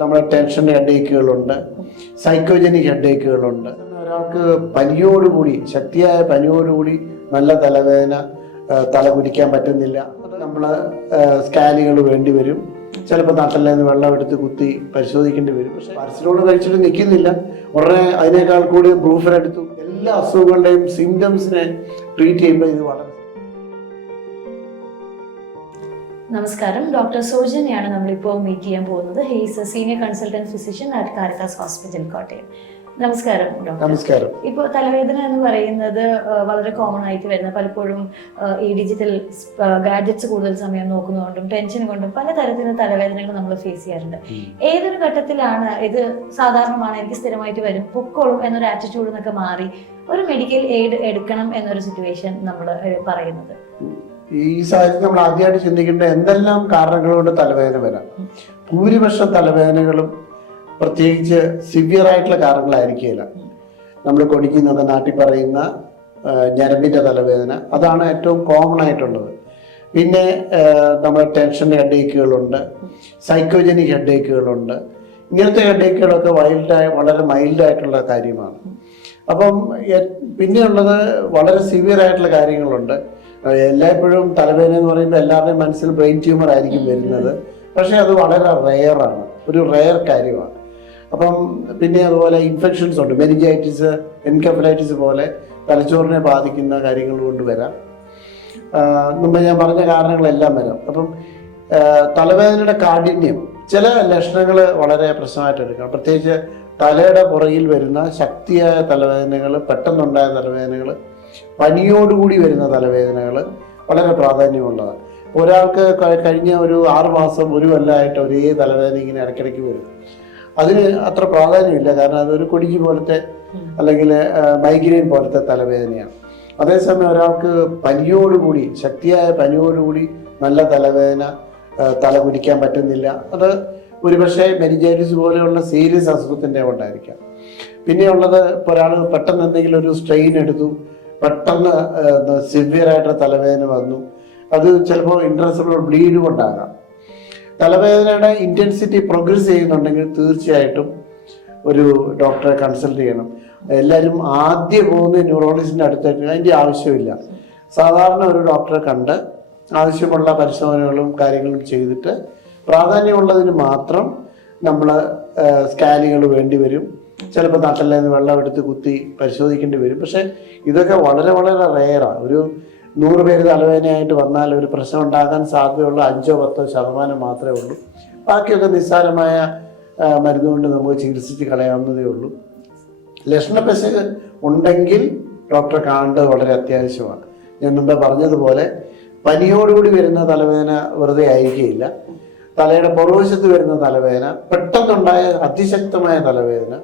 നമ്മുടെ tension ഹെഡേക്കുകളുണ്ട്, psychogenic ഹെഡേക്കുകളുണ്ട്. ഒരാൾക്ക് പനിയോടുകൂടി, ശക്തിയായ പനിയോടുകൂടി നല്ല തലവേദന, തല കുടിക്കാൻ പറ്റുന്നില്ല, നമ്മൾ സ്കാനുകൾ വേണ്ടി വരും. ചിലപ്പോൾ നട്ടലിൽ നിന്ന് വെള്ളം എടുത്ത് കുത്തി പരിശോധിക്കേണ്ടി വരും. പക്ഷെ പാരസിറ്റമോൾ കഴിച്ചിട്ട് നിൽക്കുന്നില്ല, ഉടനെ അതിനേക്കാൾ കൂടി ബ്രൂഫൻ എടുത്തു. എല്ലാ അസുഖങ്ങളുടെയും സിംറ്റംസിനെ ട്രീറ്റ് ചെയ്യുമ്പോൾ ഇത് വളരെ. നമസ്കാരം, ഡോക്ടർ സൗജന്യാണ് നമ്മളിപ്പോൾ മീറ്റ് ചെയ്യാൻ പോകുന്നത്. He's A senior consultant physician at Caritas hospital, Kottayam. നമസ്കാരം ഡോക്ടർ. നമസ്കാരം. ഇപ്പോൾ തലവേദന എന്ന് പറയുന്നത് വളരെ കോമൺ ആയിട്ട് വരുന്ന, പലപ്പോഴും ഈ ഡിജിറ്റൽ ഗാഡ്ജറ്റ്സ് കൂടുതൽ സമയം നോക്കുന്നതുകൊണ്ടും ടെൻഷൻ കൊണ്ടും പലതരത്തിലുള്ള തലവേദനകൾ നമ്മൾ ഫേസ് ചെയ്യാറുണ്ട്. ഏതൊരു ഘട്ടത്തിലാണ് ഇത് സാധാരണമാണ്, എനിക്ക് സ്ഥിരമായിട്ട് വരും, പൊക്കോളും എന്നൊരു ആറ്റിറ്റ്യൂഡ് എന്നൊക്കെ മാറി ഒരു മെഡിക്കൽ എയ്ഡ് എടുക്കണം എന്നൊരു സിറ്റുവേഷൻ നമ്മൾ പറയുന്നത്? ഈ സാഹചര്യത്തിൽ നമ്മൾ ആദ്യമായിട്ട് ചിന്തിക്കേണ്ട എന്തെല്ലാം കാരണങ്ങൾ കൊണ്ട് തലവേദന വരാം. ഭൂരിപക്ഷം തലവേദനകളും പ്രത്യേകിച്ച് സിവിയർ ആയിട്ടുള്ള കാരണങ്ങളായിരിക്കില്ല. നമ്മൾ കൊടിക്കുന്നൊക്കെ നാട്ടിൽ പറയുന്ന ഞരമ്പിൻ്റെ തലവേദന, അതാണ് ഏറ്റവും കോമൺ ആയിട്ടുള്ളത്. പിന്നെ നമ്മൾ ടെൻഷൻ ഹെഡേക്കുകളുണ്ട്, സൈക്കോജനിക് ഹെഡേക്കുകളുണ്ട്. ഇങ്ങനത്തെ ഹെഡേക്കുകളൊക്കെ വളരെ മൈൽഡായിട്ടുള്ള കാര്യമാണ്. അപ്പം പിന്നെയുള്ളത് വളരെ സിവിയർ ആയിട്ടുള്ള കാര്യങ്ങളുണ്ട്. എല്ലായ്പ്പോഴും തലവേദന എന്ന് പറയുമ്പോൾ എല്ലാവരുടെയും മനസ്സിൽ ബ്രെയിൻ ട്യൂമർ ആയിരിക്കും വരുന്നത്. പക്ഷെ അത് വളരെ റെയറാണ്, ഒരു റെയർ കാര്യമാണ്. അപ്പം പിന്നെ അതുപോലെ ഇൻഫെക്ഷൻസ് ഉണ്ട്, മെനിഞ്ചൈറ്റിസ്, എൻകെഫലൈറ്റിസ് പോലെ തലച്ചോറിനെ ബാധിക്കുന്ന കാര്യങ്ങൾ കൊണ്ട് വരാം. മുമ്പ് ഞാൻ പറഞ്ഞ കാരണങ്ങളെല്ലാം വരാം. അപ്പം തലവേദനയുടെ കാഠിന്യം, ചില ലക്ഷണങ്ങൾ വളരെ പ്രശ്നമായിട്ട് എടുക്കണം. പ്രത്യേകിച്ച് തലയുടെ പുറകിൽ വരുന്ന ശക്തിയായ തലവേദനകൾ, പെട്ടെന്നുണ്ടായ തലവേദനകൾ, പനിയോടുകൂടി വരുന്ന തലവേദനകൾ വളരെ പ്രാധാന്യമുള്ളതാണ്. ഒരാൾക്ക് കഴിഞ്ഞ ഒരു 6 മാസം, 1 കൊല്ലമായിട്ട് ഒരേ തലവേദന ഇങ്ങനെ ഇടയ്ക്കിടയ്ക്ക് വരും. അതിന് അത്ര പ്രാധാന്യമില്ല, കാരണം അതൊരു കൊടിക്ക് പോലത്തെ അല്ലെങ്കിൽ മൈഗ്രെയിൻ പോലത്തെ തലവേദനയാണ്. അതേസമയം ഒരാൾക്ക് പനിയോടുകൂടി, ശക്തിയായ പനിയോടുകൂടി നല്ല തലവേദന, തല കുടിക്കാൻ പറ്റുന്നില്ല, അത് ഒരുപക്ഷെ മെനിഞ്ചൈറ്റിസ് പോലെയുള്ള സീരിയസ് അസുഖത്തിൻ്റെ കൊണ്ടായിരിക്കാം. പിന്നെയുള്ളത്, ഇപ്പോൾ ഒരാൾ പെട്ടെന്ന് എന്തെങ്കിലും ഒരു സ്ട്രെയിൻ എടുത്തു, പെട്ടെന്ന് സിവിയർ ആയിട്ടുള്ള തലവേദന വന്നു, അത് ചിലപ്പോൾ ഇൻട്രൻസിബിൾ ബ്ലീഡ് കൊണ്ടാകാം. തലവേദനയുടെ ഇൻറ്റൻസിറ്റി പ്രോഗ്രസ് ചെയ്യുന്നുണ്ടെങ്കിൽ തീർച്ചയായിട്ടും ഒരു ഡോക്ടറെ കൺസൾട്ട് ചെയ്യണം. എല്ലാവരും ആദ്യം പോകുന്ന ന്യൂറോളജിസ്റ്റിൻ്റെ അടുത്തേക്ക്, അതിൻ്റെ ആവശ്യമില്ല. സാധാരണ ഒരു ഡോക്ടറെ കണ്ട് ആവശ്യമുള്ള പരിശോധനകളും കാര്യങ്ങളും ചെയ്തിട്ട് പ്രാധാന്യമുള്ളതിന് മാത്രം നമ്മൾ സ്കാനുകൾ വേണ്ടി വരും. ചിലപ്പോൾ നട്ടലിൽ നിന്ന് വെള്ളം എടുത്ത് കുത്തി പരിശോധിക്കേണ്ടി വരും. പക്ഷേ ഇതൊക്കെ വളരെ വളരെ റെയറാണ്. ഒരു 100 പേര് തലവേദനയായിട്ട് വന്നാൽ ഒരു പ്രശ്നം ഉണ്ടാകാൻ സാധ്യതയുള്ള 5-10% മാത്രമേ ഉള്ളൂ. ബാക്കിയൊക്കെ നിസ്സാരമായ മരുന്നുകൊണ്ട് നമുക്ക് ചികിത്സിച്ച് കളയാവുന്നതേ ഉള്ളൂ. ലക്ഷണപ്പെശക് ഉണ്ടെങ്കിൽ ഡോക്ടറെ കാണേണ്ടത് വളരെ അത്യാവശ്യമാണ്. ഞാൻ മുമ്പേ പറഞ്ഞതുപോലെ പനിയോടുകൂടി വരുന്ന തലവേദന വെറുതെ ആയിരിക്കില്ല. തലയുടെ പുറകുവശത്ത് വരുന്ന തലവേദന, പെട്ടെന്നുണ്ടായ അതിശക്തമായ തലവേദന,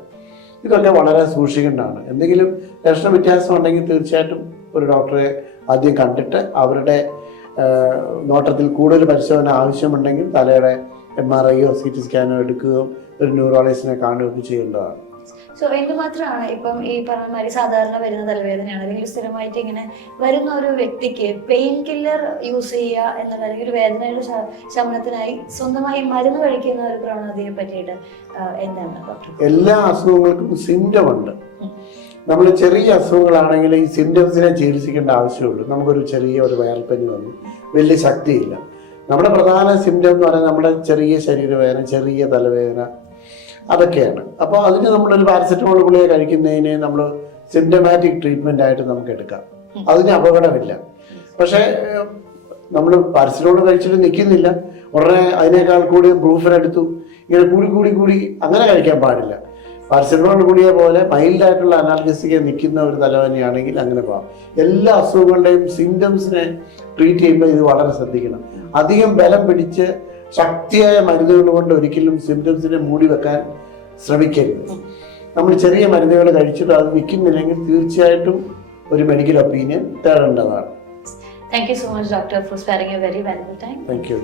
ഇതൊക്കെ വളരെ സൂക്ഷിക്കേണ്ടതാണ്. എന്തെങ്കിലും ലക്ഷണ വ്യത്യാസം ഉണ്ടെങ്കിൽ തീർച്ചയായിട്ടും ഒരു ഡോക്ടറെ ആദ്യം കണ്ടിട്ട് അവരുടെ നോട്ടത്തിൽ കൂടുതൽ പരിശോധന ആവശ്യമുണ്ടെങ്കിൽ തലയുടെ MRIയോ CT സ്കാനോ എടുക്കുകയോ ഒരു ന്യൂറോളജിസ്റ്റിനെ കാണുകയൊക്കെ ചെയ്യേണ്ടതാണ്. സോ എന്തുമാത്രമാണ് ഇപ്പം ഈ പറഞ്ഞ മാതിരി സാധാരണ വരുന്ന തലവേദനയാണ്, അല്ലെങ്കിൽ സ്ഥിരമായിട്ട് ഇങ്ങനെ വരുന്ന ഒരു വ്യക്തിക്ക് പെയിൻ കില്ലർ യൂസ് ചെയ്യുക എന്നുള്ള, അല്ലെങ്കിൽ ഒരു വേദനയുടെ ശമനത്തിനായി സ്വന്തമായി മരുന്ന് കഴിക്കുന്ന ഒരു പ്രവണതയെ പറ്റിയിട്ട് എന്താണ് ഡോക്ടർ? എല്ലാ അസുഖങ്ങൾക്കും സിംറ്റം ഉണ്ട്. നമ്മൾ ചെറിയ അസുഖങ്ങളാണെങ്കിൽ ഈ സിംറ്റംസിനെ ചികിത്സിക്കേണ്ട ആവശ്യമുള്ളൂ. നമുക്കൊരു ചെറിയ ഒരു വയൽപ്പനി വന്നു, വലിയ ശക്തിയില്ല. നമ്മുടെ പ്രധാന സിംറ്റം എന്ന് പറയുന്നത് നമ്മുടെ ചെറിയ ശരീരവേദന, ചെറിയ തലവേദന, അതൊക്കെയാണ്. അപ്പോൾ അതിന് നമ്മളൊരു പാരസെറ്റമോൾ ഗുളിക കഴിക്കുന്നതിന് നമ്മൾ സിംറ്റമാറ്റിക് ട്രീറ്റ്മെൻ്റ് ആയിട്ട് നമുക്ക് എടുക്കാം. അതിന് അപകടമില്ല. പക്ഷേ നമ്മൾ പാരസെറ്റമോൾ കഴിച്ചിട്ട് നിൽക്കുന്നില്ല, ഉടനെ അതിനേക്കാൾ കൂടി ബ്രൂഫൻ എടുത്തു, ഇങ്ങനെ കൂടി അങ്ങനെ കഴിക്കാൻ പാടില്ല. പാരസെറ്റമോൾ ഗുളിക പോലെ മൈൽഡായിട്ടുള്ള അനാൽഗസിക്ക് നിൽക്കുന്ന ഒരു തലവേദനയാണെങ്കിൽ അങ്ങനെ പോകാം. എല്ലാ അസുഖങ്ങളുടെയും സിംറ്റംസിനെ ട്രീറ്റ് ചെയ്യുമ്പോൾ ഇത് വളരെ ശ്രദ്ധിക്കണം. അധികം ബലം പിടിച്ച് ശക്തിയായ മരുന്നുകൾ കൊണ്ട് ഒരിക്കലും സിംറ്റംസിനെ മൂടി വെക്കാൻ ശ്രമിക്കരുത്. നമ്മൾ ചെറിയ മരുന്നുകൾ കഴിച്ചിട്ട് അത് നിൽക്കുന്നില്ലെങ്കിൽ തീർച്ചയായിട്ടും ഒരു മെഡിക്കൽ ഒപ്പീനിയൻ തേടേണ്ടതാണ്. Thank you so much, doctor, for sparing a very valuable time. Thank you.